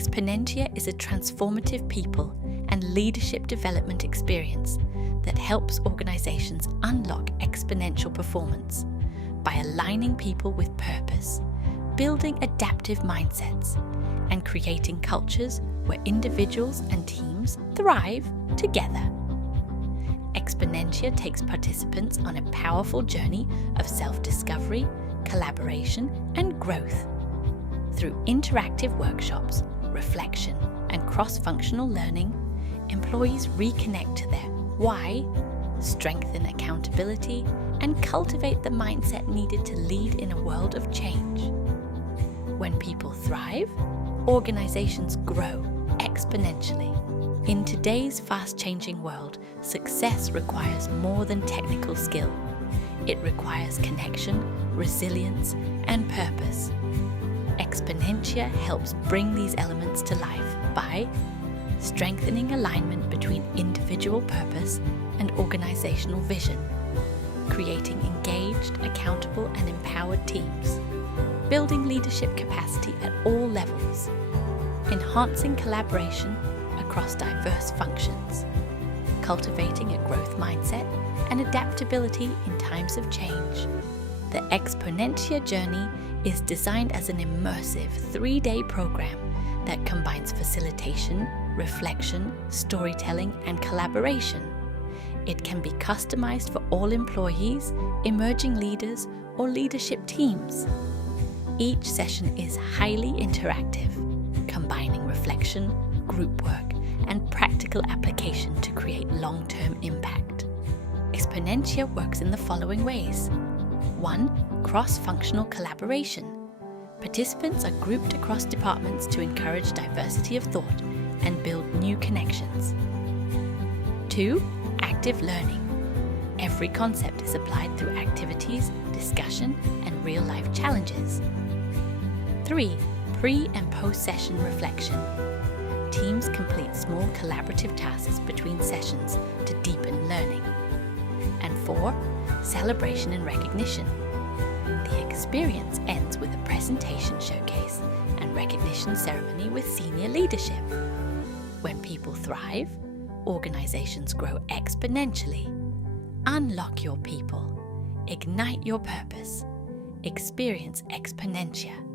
Xponentia is a transformative people and leadership development experience that helps organizations unlock exponential performance by aligning people with purpose, building adaptive mindsets, and creating cultures where individuals and teams thrive together. Xponentia takes participants on a powerful journey of self-discovery, collaboration, and growth. Through interactive workshops, reflection, and cross-functional learning, employees reconnect to their why, strengthen accountability, and cultivate the mindset needed to lead in a world of change. When people thrive, organizations grow exponentially. In today's fast-changing world, success requires more than technical skill. It requires connection, resilience, and purpose. Xponentia helps bring these elements to life by strengthening alignment between individual purpose and organizational vision, creating engaged, accountable, and empowered teams, building leadership capacity at all levels, enhancing collaboration across diverse functions, cultivating a growth mindset and adaptability in times of change. The Xponentia journey is designed as an immersive 3-day program that combines facilitation, reflection, storytelling, and collaboration. It can be customized for all employees, emerging leaders, or leadership teams. Each session is highly interactive, combining reflection, group work, and practical application to create long-term impact. Xponentia works in the following ways. 1. Cross-functional collaboration. Participants are grouped across departments to encourage diversity of thought and build new connections. 2. Active learning. Every concept is applied through activities, discussion, and real-life challenges. 3. Pre- and post-session reflection. Teams complete small collaborative tasks between sessions to deepen learning. And 4. Celebration and recognition. The experience ends with a presentation showcase and recognition ceremony with senior leadership. When people thrive, organizations grow exponentially. Unlock your people. Ignite your purpose. Experience Xponentia.